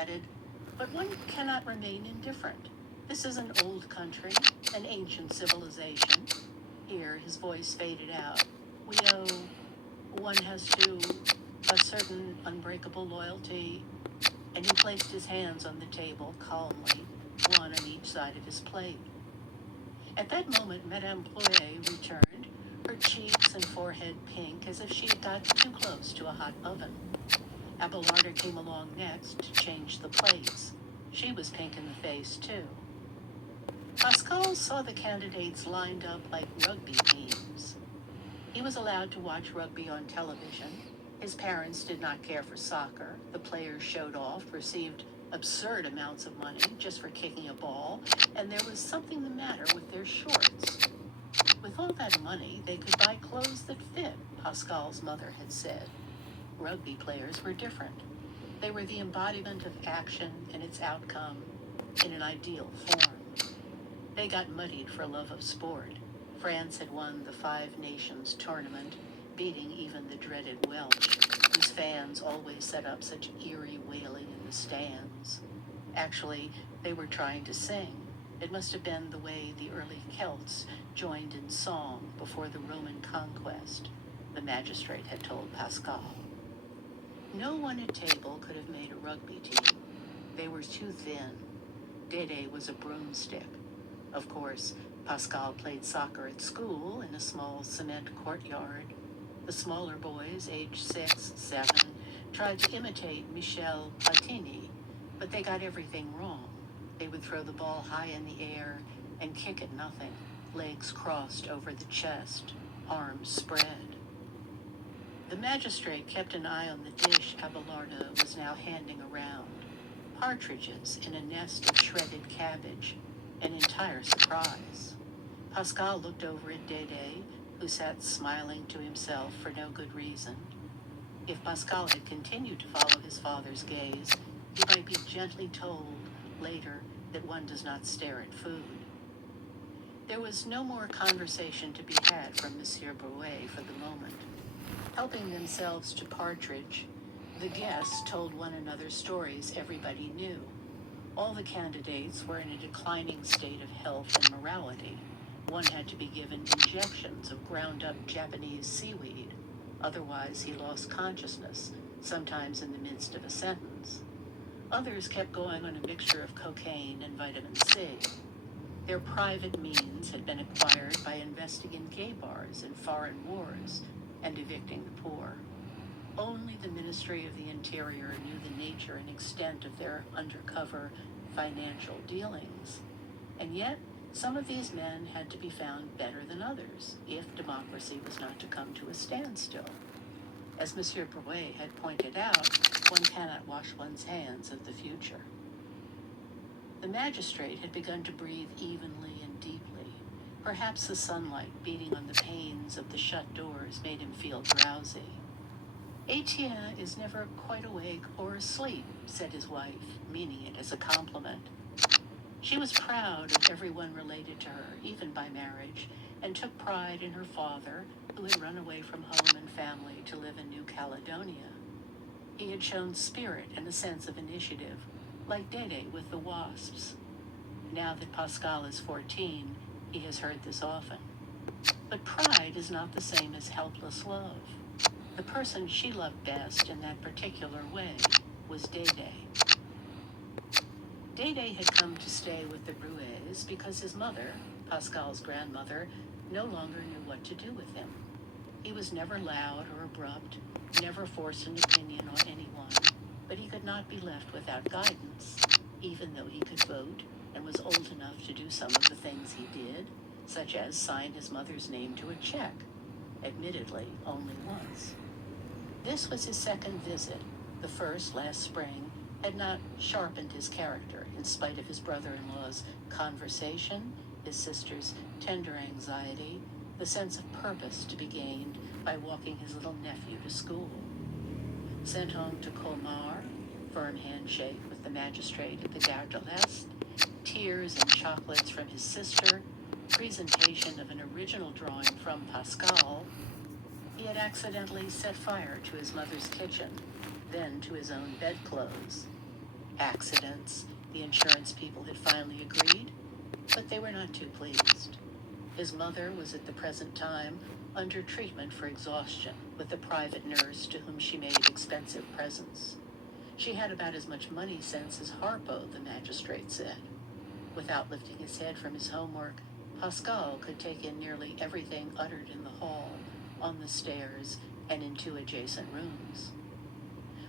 added, "But one cannot remain indifferent. This is an old country, an ancient civilization." Here his voice faded out. "We owe, one has to, a certain unbreakable loyalty," and he placed his hands on the table calmly, one on each side of his plate. At that moment, Madame Brouet returned, her cheeks and forehead pink as if she had gotten too close to a hot oven. Abelarda came along next to change the plates. She was pink in the face, too. Pascal saw the candidates lined up like rugby teams. He was allowed to watch rugby on television. His parents did not care for soccer. The players showed off, received absurd amounts of money just for kicking a ball, and there was something the matter with their shorts. With all that money, they could buy clothes that fit, Pascal's mother had said. Rugby players were different. They were the embodiment of action and its outcome in an ideal form. They got muddied for love of sport. France had won the Five Nations tournament, beating even the dreaded Welsh, whose fans always set up such eerie wailing in the stands. Actually, they were trying to sing. It must have been the way the early Celts joined in song before the Roman conquest, the magistrate had told Pascal. No one at table could have made a rugby team. They were too thin. Dede was a broomstick. Of course, Pascal played soccer at school in a small cement courtyard. The smaller boys, aged 6, 7, tried to imitate Michel Platini, but they got everything wrong. They would throw the ball high in the air and kick at nothing, legs crossed over the chest, arms spread. The magistrate kept an eye on the dish Abelarda was now handing around. Partridges in a nest of shredded cabbage, an entire surprise. Pascal looked over at Dede, who sat smiling to himself for no good reason. If Pascal had continued to follow his father's gaze, he might be gently told later that one does not stare at food. There was no more conversation to be had from Monsieur Brouet for the moment. Helping themselves to partridge, the guests told one another stories everybody knew. All the candidates were in a declining state of health and morality. One had to be given injections of ground-up Japanese seaweed. Otherwise, he lost consciousness, sometimes in the midst of a sentence. Others kept going on a mixture of cocaine and vitamin C. Their private means had been acquired by investing in gay bars in foreign wars and evicting the poor. Only the Ministry of the Interior knew the nature and extent of their undercover financial dealings. And yet, some of these men had to be found better than others, if democracy was not to come to a standstill. As Monsieur Brouet had pointed out, one cannot wash one's hands of the future. The magistrate had begun to breathe evenly and deeply. Perhaps the sunlight beating on the panes of the shut doors made him feel drowsy. "Etienne is never quite awake or asleep," said his wife, meaning it as a compliment. She was proud of everyone related to her, even by marriage, and took pride in her father, who had run away from home and family to live in New Caledonia. He had shown spirit and a sense of initiative, like Dede with the wasps. Now that Pascal is 14, he has heard this often. But pride is not the same as helpless love. The person she loved best in that particular way was Dede. Dede had come to stay with the Brouets because his mother, Pascal's grandmother, no longer knew what to do with him. He was never loud or abrupt, never forced an opinion on anyone, but he could not be left without guidance, even though he could vote and was old enough to do some of the things he did, such as sign his mother's name to a check, admittedly only once. This was his second visit. The first, last spring, had not sharpened his character, in spite of his brother-in-law's conversation, his sister's tender anxiety, the sense of purpose to be gained by walking his little nephew to school. Sent home to Colmar, firm handshake with the magistrate at the Gare de l'Est, tears and chocolates from his sister, presentation of an original drawing from Pascal. He had accidentally set fire to his mother's kitchen, then to his own bedclothes. Accidents, the insurance people had finally agreed, but they were not too pleased. His mother was at the present time under treatment for exhaustion with a private nurse to whom she made expensive presents. She had about as much money sense as Harpo, the magistrate said. Without lifting his head from his homework, Pascal could take in nearly everything uttered in the hall, on the stairs, and in 2 adjacent rooms.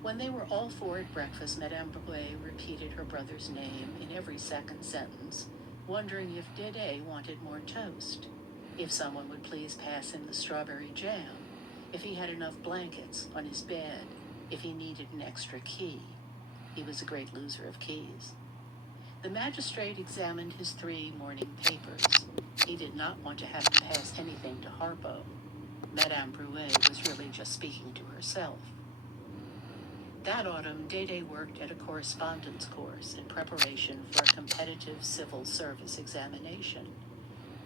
When they were all four at breakfast, Madame Brouet repeated her brother's name in every second sentence, wondering if Dédé wanted more toast, if someone would please pass him the strawberry jam, if he had enough blankets on his bed, if he needed an extra key. He was a great loser of keys. The magistrate examined his 3 morning papers. He did not want to have to pass anything to Harpo. Madame Brouet was really just speaking to herself. That autumn, Dédé worked at a correspondence course in preparation for a competitive civil service examination.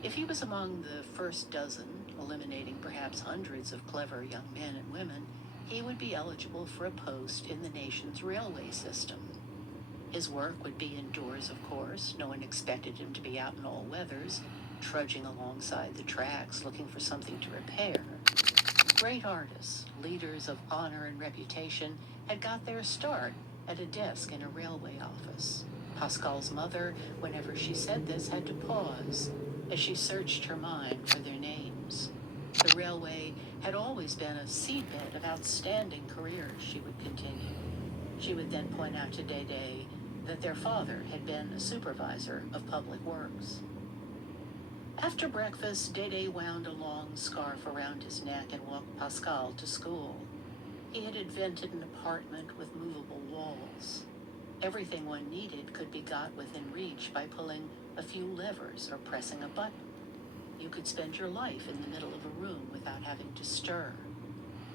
If he was among the first dozen, eliminating perhaps hundreds of clever young men and women, he would be eligible for a post in the nation's railway system. His work would be indoors, of course. No one expected him to be out in all weathers, trudging alongside the tracks, looking for something to repair. Great artists, leaders of honor and reputation, had got their start at a desk in a railway office. Pascal's mother, whenever she said this, had to pause as she searched her mind for their names. The railway had always been a seedbed of outstanding careers, she would continue. She would then point out to Dédé that their father had been a supervisor of public works. After breakfast, Dédé wound a long scarf around his neck and walked Pascal to school. He had invented an apartment with movable walls. Everything one needed could be got within reach by pulling a few levers or pressing a button. You could spend your life in the middle of a room without having to stir.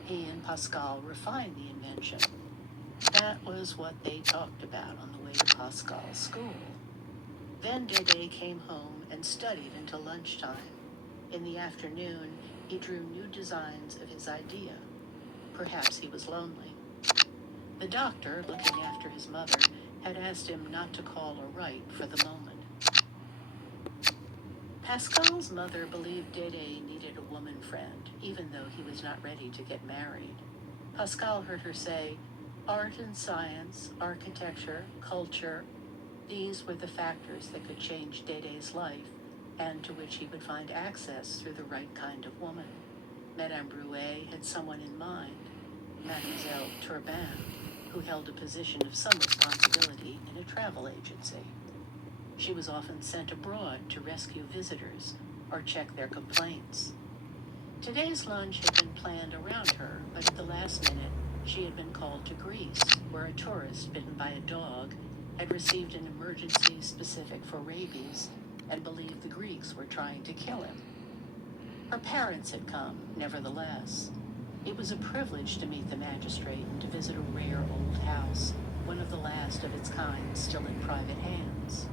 He and Pascal refined the invention. That was what they talked about on the way to Pascal's school. Then Dédé came home and studied until lunchtime. In the afternoon, he drew new designs of his idea. Perhaps he was lonely. The doctor, looking after his mother, had asked him not to call or write for the moment. Pascal's mother believed Dédé needed a woman friend, even though he was not ready to get married. Pascal heard her say, art and science, architecture, culture, these were the factors that could change Dédé's life, and to which he would find access through the right kind of woman. Madame Brouet had someone in mind, Mademoiselle Turbin, who held a position of some responsibility in a travel agency. She was often sent abroad to rescue visitors or check their complaints. Today's lunch had been planned around her, but at the last minute, she had been called to Greece, where a tourist bitten by a dog had received an emergency specific for rabies and believed the Greeks were trying to kill him. Her parents had come, nevertheless. It was a privilege to meet the magistrate and to visit a rare old house, one of the last of its kind still in private hands.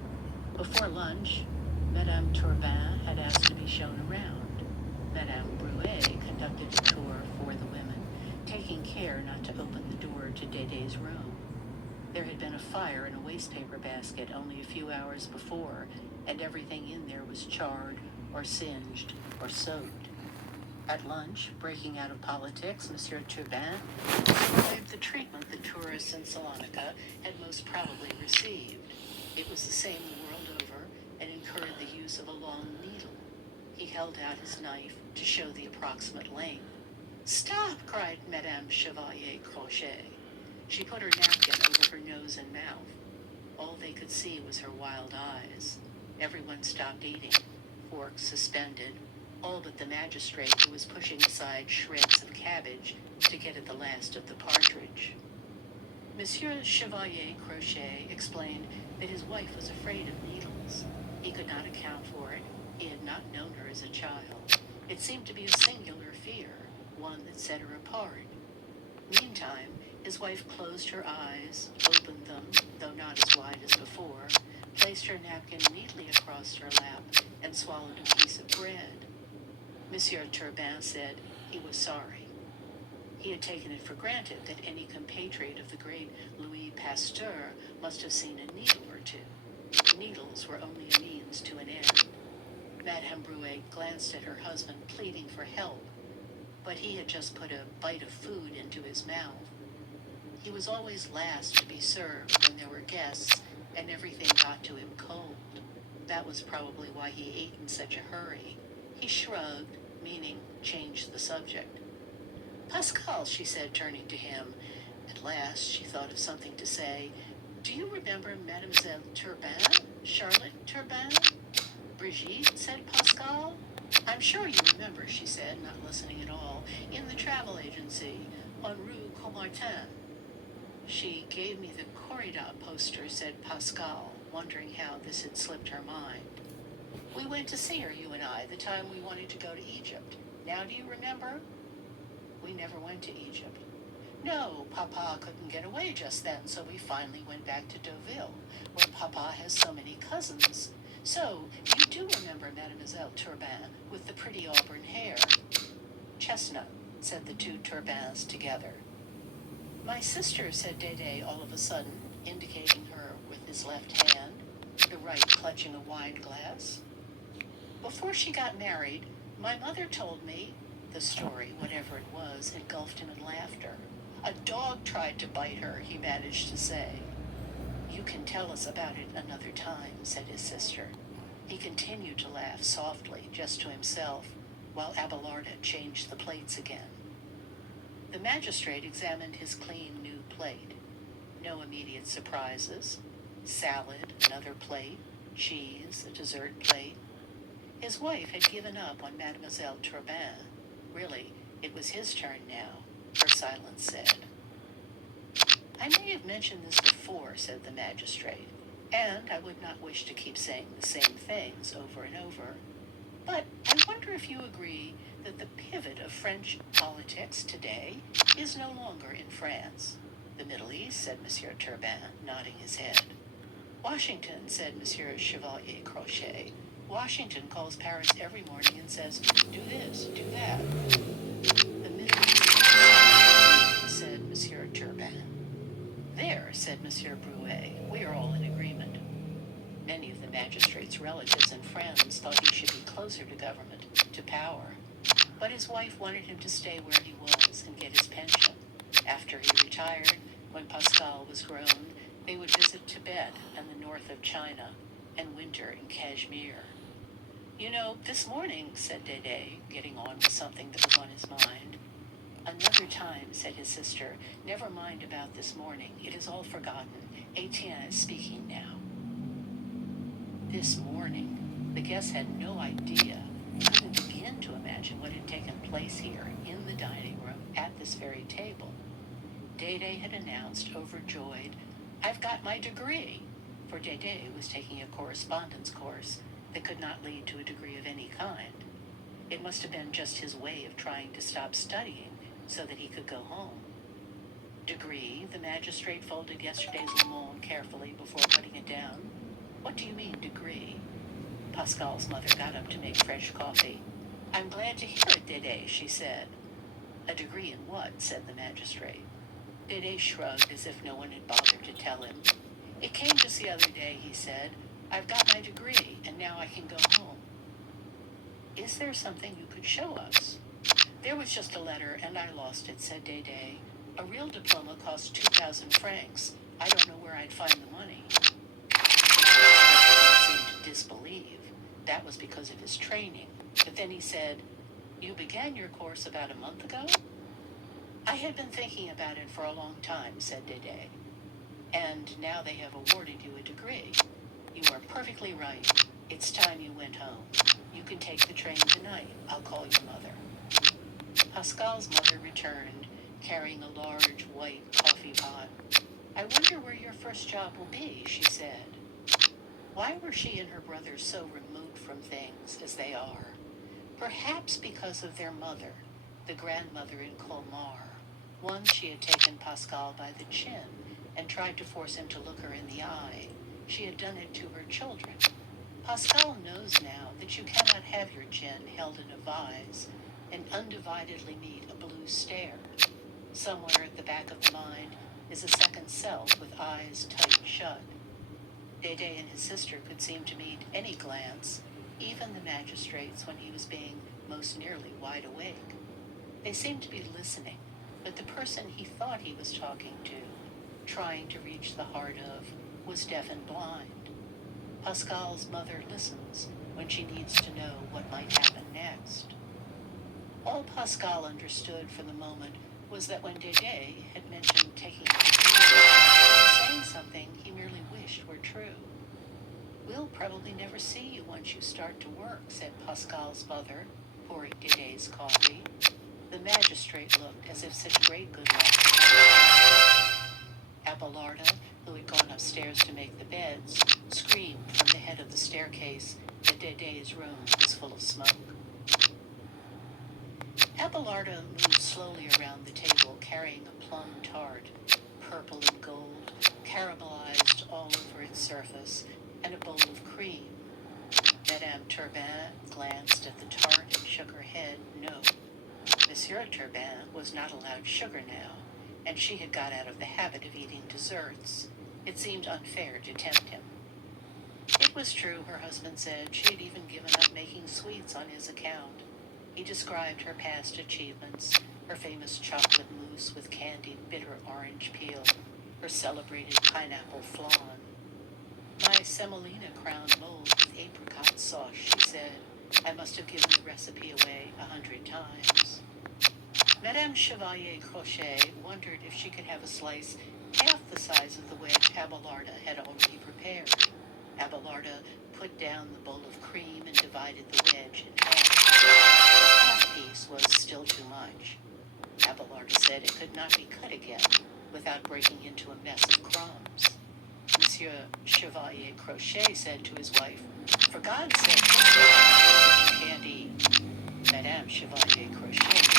Before lunch, Madame Turbin had asked to be shown around. Madame Brouet conducted a tour for the women, taking care not to open the door to Dédé's room. There had been a fire in a wastepaper basket only a few hours before, and everything in there was charred or singed or soaked. At lunch, breaking out of politics, Monsieur Turbin described the treatment the tourists in Salonika had most probably received. It was the same the world over and incurred the use of a long needle. He held out his knife to show the approximate length. "Stop!" cried Madame Chevalier Crochet. She put her napkin over her nose and mouth. All they could see was her wild eyes. Everyone stopped eating, forks suspended, all but the magistrate, who was pushing aside shreds of cabbage to get at the last of the partridge. Monsieur Chevalier Crochet explained that his wife was afraid of needles. He could not account for it. He had not known her as a child. It seemed to be a singular fear, one that set her apart. Meantime, his wife closed her eyes, opened them, though not as wide as before, placed her napkin neatly across her lap, and swallowed a piece of bread. Monsieur Turbin said he was sorry. He had taken it for granted that any compatriot of the great Louis Pasteur must have seen a needle or two. Needles were only a means to an end. Madame Brouet glanced at her husband, pleading for help, but he had just put a bite of food into his mouth. He was always last to be served when there were guests, and everything got to him cold. That was probably why he ate in such a hurry. He shrugged, meaning change the subject. Pascal, she said, turning to him. At last she thought of something to say. Do you remember Mademoiselle Turbin? Charlotte Turbin? Brigitte, said Pascal. I'm sure you remember, she said, not listening at all. In the travel agency, on Rue Comartin. She gave me the corrida poster, said Pascal, wondering how this had slipped her mind. We went to see her, you and I, the time we wanted to go to Egypt. Now do you remember? We never went to Egypt. No, Papa couldn't get away just then, so we finally went back to Deauville, where Papa has so many cousins. So, you do remember Mademoiselle Turbin, with the pretty auburn hair. Chestnut, said the two Turbins together. My sister, said Dede all of a sudden, indicating her with his left hand, the right clutching a wine glass. Before she got married, my mother told me, the story, whatever it was, engulfed him in laughter. A dog tried to bite her, he managed to say. You can tell us about it another time, said his sister. He continued to laugh softly, just to himself, while Abelarda changed the plates again. The magistrate examined his clean new plate. No immediate surprises. Salad, another plate, cheese, a dessert plate. His wife had given up on Mademoiselle Turbin. Really, it was his turn now, her silence said. I may have mentioned this before, said the magistrate, and I would not wish to keep saying the same things over and over. But I wonder if you agree that the pivot of French politics today is no longer in France. The Middle East, said Monsieur Turbin, nodding his head. Washington, said Monsieur Chevalier Crochet. Washington calls Paris every morning and says, do this, do that. The Middle East, said Monsieur Turbin. There, said Monsieur Brouet, we are all in agreement. Many of the magistrate's relatives and friends thought he should be closer to government, to power. But his wife wanted him to stay where he was and get his pension. After he retired, when Pascal was grown, they would visit Tibet and the north of China, and winter in Kashmir. You know, this morning, said Dede, getting on with something that was on his mind. Another time, said his sister, never mind about this morning. It is all forgotten. Etienne is speaking now. This morning, the guests had no idea, couldn't begin to imagine what had taken place here in the dining room at this very table. Dede had announced, overjoyed, I've got my degree, for Dede was taking a correspondence course that could not lead to a degree of any kind. It must have been just his way of trying to stop studying so that he could go home. Degree, the magistrate folded yesterday's Le Monde carefully before putting it down. What do you mean, degree? Pascal's mother got up to make fresh coffee. I'm glad to hear it, Dede, she said. A degree in what? Said the magistrate. Dede shrugged as if no one had bothered to tell him. It came just the other day, he said. I've got my degree, and now I can go home. Is there something you could show us? There was just a letter, and I lost it, said Dede. A real diploma costs 2,000 francs. I don't know where I'd find the money. He seemed to disbelieve. That was because of his training. But then he said, You began your course about a month ago? I had been thinking about it for a long time, said Dede. And now they have awarded you a degree. You are perfectly right. It's time you went home. You can take the train tonight. I'll call your mother. Pascal's mother returned, carrying a large white coffee pot. I wonder where your first job will be, she said. Why were she and her brother so removed from things as they are? Perhaps because of their mother, the grandmother in Colmar. Once she had taken Pascal by the chin and tried to force him to look her in the eye. She had done it to her children. Pascal knows now that you cannot have your chin held in a vise and undividedly meet a blue stare. Somewhere at the back of the mind is a second self with eyes tight shut. Dede and his sister could seem to meet any glance, even the magistrate's when he was being most nearly wide awake. They seemed to be listening, but the person he thought he was talking to, trying to reach the heart of, was deaf and blind. Pascal's mother listens when she needs to know what might happen next. All Pascal understood for the moment was that when Dede had mentioned taking a vacation, he was saying something he merely wished were true. "We'll probably never see you once you start to work," said Pascal's mother, pouring Dede's coffee. The magistrate looked as if such great good luck. Abelarda, who had gone upstairs to make the beds, screamed from the head of the staircase that Dede's room was full of smoke. Abelarda moved slowly around the table, carrying a plum tart, purple and gold, caramelized all over its surface, and a bowl of cream. Madame Turbin glanced at the tart and shook her head no. Monsieur Turbin was not allowed sugar now, and she had got out of the habit of eating desserts. It seemed unfair to tempt him. It was true, her husband said. She had even given up making sweets on his account. He described her past achievements, her famous chocolate mousse with candied bitter orange peel, her celebrated pineapple flan. "My semolina crowned mold with apricot sauce," she said. "I must have given the recipe away 100 times. Madame Chevalier Crochet wondered if she could have a slice half the size of the wedge Abelarda had already prepared. Abelarda put down the bowl of cream and divided the wedge in half. The half piece was still too much. Abelarda said it could not be cut again without breaking into a mess of crumbs. Monsieur Chevalier Crochet said to his wife, "For God's sake, you can't eat." Madame Chevalier Crochet